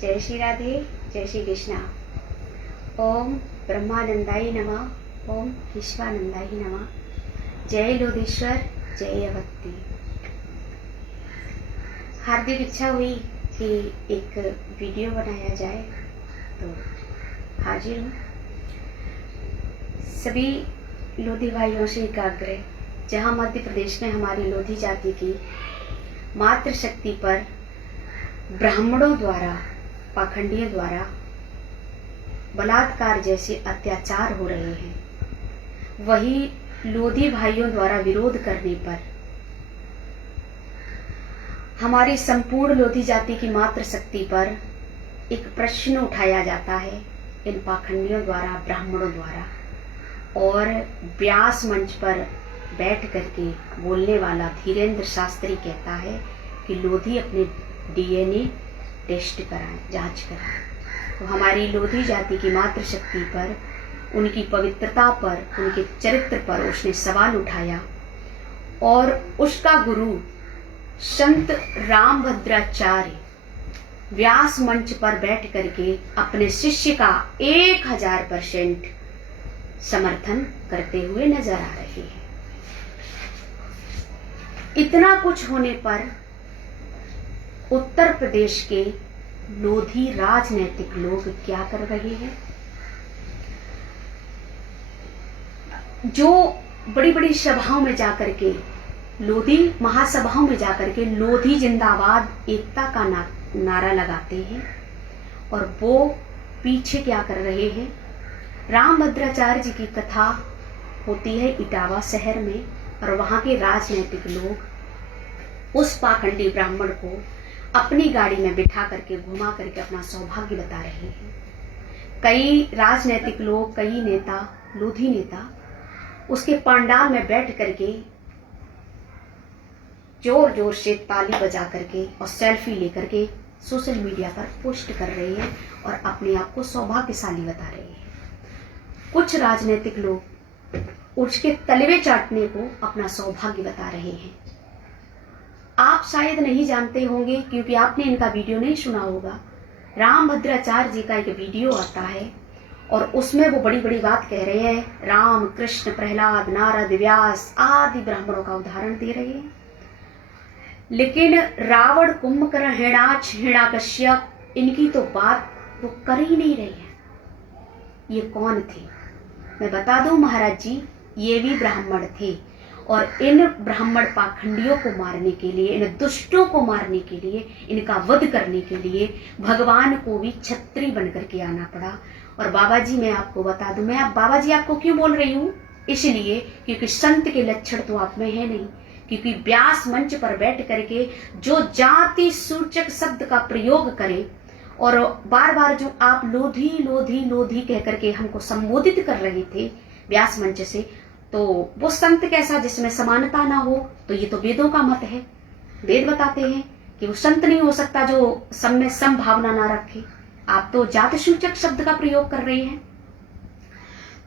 जय श्री राधे, जय श्री कृष्णा। ओम ब्रह्मानंदाय नमः, ओम विश्वानंदाय नमः। जय लोधेश्वर, जय अवंती। हार्दिक इच्छा हुई कि एक वीडियो बनाया जाए तो हाजिर हूँ। सभी लोधी भाइयों से एक आग्रह, जहाँ मध्य प्रदेश में हमारी लोधी जाति की मातृशक्ति पर ब्राह्मणों द्वारा, पाखंडियों द्वारा बलात्कार जैसे अत्याचार हो रहे हैं, वही लोधी भाइयों द्वारा विरोध करने पर हमारी संपूर्ण लोधी जाति की मातृशक्ति पर एक प्रश्न उठाया जाता है इन पाखंडियों द्वारा, ब्राह्मणों द्वारा। और व्यास मंच पर बैठ करके बोलने वाला धीरेन्द्र शास्त्री कहता है कि लोधी अपने डीएनए टेस्ट कराएं, जांच कराएं। तो हमारी लोधी जाति की मातृशक्ति पर, उनकी पवित्रता पर, उनके चरित्र पर उसने सवाल उठाया। और उसका गुरु संत रामभद्राचार्य व्यास मंच पर बैठ करके अपने शिष्य का 1000% समर्थन करते हुए नजर आ रहे हैं। इतना कुछ होने पर उत्तर प्रदेश के लोधी राजनैतिक लोग क्या कर रहे हैं? जो बड़ी बड़ी सभाओं में जाकर के, लोधी महासभाओं में जाकर के लोधी जिंदाबाद, एकता का नारा लगाते हैं, और वो पीछे क्या कर रहे हैं? रामभद्राचार्य जी की कथा होती है इटावा शहर में, और वहां के राजनैतिक लोग उस पाखंडी ब्राह्मण को अपनी गाड़ी में बिठा करके, घुमा करके अपना सौभाग्य बता रहे हैं। कई राजनैतिक लोग, कई नेता, लोधी नेता उसके पंडाल में बैठ करके जोर जोर से ताली बजा करके और सेल्फी लेकर के सोशल मीडिया पर पोस्ट कर रहे हैं और अपने आप को सौभाग्यशाली बता रहे हैं। कुछ राजनीतिक लोग उसके तलवे चाटने को अपना सौभाग्य बता रहे हैं। आप शायद नहीं जानते होंगे, क्योंकि आपने इनका वीडियो नहीं सुना होगा। रामभद्राचार्य जी का एक वीडियो आता है और उसमें वो बड़ी बड़ी बात कह रहे हैं। राम, कृष्ण, प्रहलाद, नारद, व्यास आदि ब्राह्मणों का उदाहरण दे रहे हैं। लेकिन रावण, कुंभकर्ण, हिरण्याक्ष, हिरण्यकश्यप, इनकी तो बात वो कर ही नहीं रहे हैं। ये कौन थे? मैं बता दूं महाराज जी, ये भी ब्राह्मण थे। और इन ब्राह्मण पाखंडियों को मारने के लिए, इन दुष्टों को मारने के लिए, इनका वध करने के लिए भगवान को भी छत्री बन करके आना पड़ा। और बाबा जी, मैं आपको बता दूं, मैं बाबा जी आपको क्यों बोल रही हूँ? इसलिए क्योंकि संत के लक्षण तो आप में है नहीं। क्योंकि व्यास मंच पर बैठ करके जो जाति सूचक शब्द का प्रयोग करें और बार बार जो आप लोधी लोधी लोधी कह करके हमको संबोधित कर रहे थे व्यास मंच से, तो वो संत कैसा जिसमें समानता ना हो? तो ये तो वेदों का मत है। वेद बताते हैं कि वो संत नहीं हो सकता जो सब में समभावना ना रखे। आप तो जाति सूचक शब्द का प्रयोग कर रहे हैं।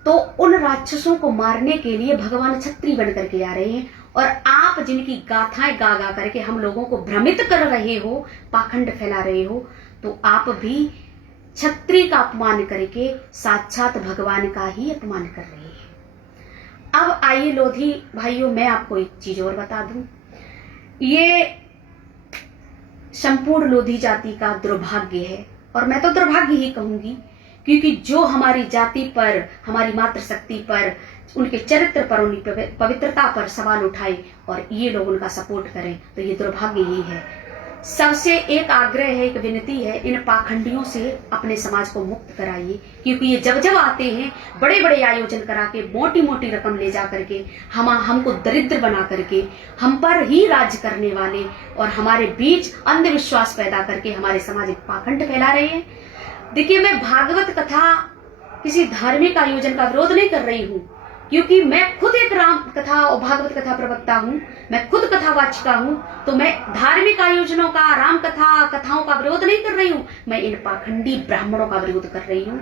तो उन राक्षसों को मारने के लिए भगवान छत्री बन करके आ रहे हैं, और आप जिनकी गाथाएं गा गा करके हम लोगों को भ्रमित कर रहे हो, पाखंड फैला रहे हो, तो आप भी छत्री का अपमान करके साक्षात भगवान का ही अपमान कर रहे हैं। अब आइए लोधी भाइयों, मैं आपको एक चीज और बता दूं। ये संपूर्ण लोधी जाति का दुर्भाग्य है, और मैं तो दुर्भाग्य ही कहूंगी, क्योंकि जो हमारी जाति पर, हमारी मातृशक्ति पर, उनके चरित्र पर, उनकी पवित्रता पर सवाल उठाए और ये लोग उनका सपोर्ट करें, तो ये दुर्भाग्य ही है। सबसे एक आग्रह है, एक विनती है, इन पाखंडियों से अपने समाज को मुक्त कराइए। क्योंकि ये जब जब आते हैं बड़े बड़े आयोजन करा के, मोटी मोटी रकम ले जा करके हमको दरिद्र बना करके, हम पर ही राज्य करने वाले और हमारे बीच अंधविश्वास पैदा करके हमारे सामाजिक पाखंड फैला रहे हैं। देखिए, मैं भागवत कथा, किसी धार्मिक आयोजन का विरोध नहीं कर रही हूँ, क्योंकि मैं खुद एक राम कथा और भागवत कथा प्रवक्ता हूँ, मैं खुद कथावाचिका हूँ। तो मैं धार्मिक आयोजनों का, राम कथा, कथाओं का विरोध नहीं कर रही हूँ, मैं इन पाखंडी ब्राह्मणों का विरोध कर रही हूँ।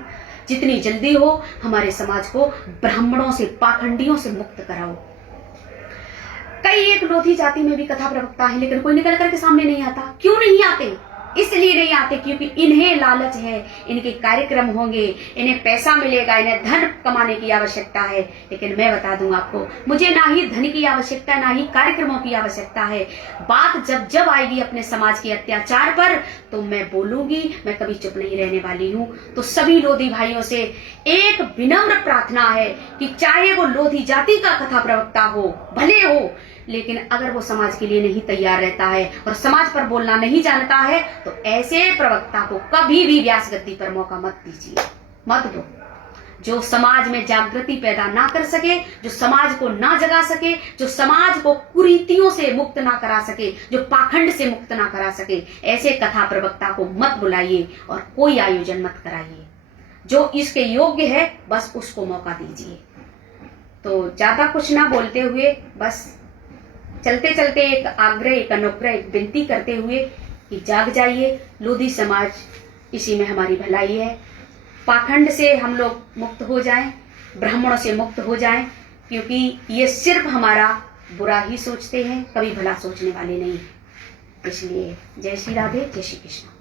जितनी जल्दी हो हमारे समाज को ब्राह्मणों से, पाखंडियों से मुक्त कराओ। कई एक लोधी जाति में भी कथा प्रवक्ता है, लेकिन कोई निकल करके सामने नहीं आता। क्यों नहीं आते? इसलिए नहीं आते क्योंकि इन्हें लालच है, इनके कार्यक्रम होंगे, इन्हें पैसा मिलेगा, इन्हें धन कमाने की आवश्यकता है। लेकिन मैं बता दूं आपको, मुझे ना ही धन की आवश्यकता, ना ही कार्यक्रमों की आवश्यकता है। बात जब जब आएगी अपने समाज के अत्याचार पर तो मैं बोलूंगी, मैं कभी चुप नहीं रहने वाली हूं। तो सभी लोधी भाइयों से एक विनम्र प्रार्थना है कि चाहे वो लोधी जाति का कथा प्रवक्ता हो, भले हो, लेकिन अगर वो समाज के लिए नहीं तैयार रहता है और समाज पर बोलना नहीं जानता है तो ऐसे प्रवक्ता को कभी भी व्यास गद्दी पर मौका मत दीजिए, मत दो। जो समाज में जागृति पैदा ना कर सके, जो समाज को ना जगा सके, जो समाज को कुरीतियों से मुक्त ना करा सके, जो पाखंड से मुक्त ना करा सके, ऐसे कथा प्रवक्ता को मत बुलाइए और कोई आयोजन मत कराइए। जो इसके योग्य है बस उसको मौका दीजिए। तो ज्यादा कुछ ना बोलते हुए बस चलते चलते एक आग्रह, एक अनुग्रह, एक विनती करते हुए कि जाग जाइए, लोधी समाज, इसी में हमारी भलाई है। पाखंड से हम लोग मुक्त हो जाएं, ब्राह्मणों से मुक्त हो जाएं, क्योंकि ये सिर्फ हमारा बुरा ही सोचते हैं, कभी भला सोचने वाले नहीं। इसलिए जय श्री राधे, जय श्री कृष्ण।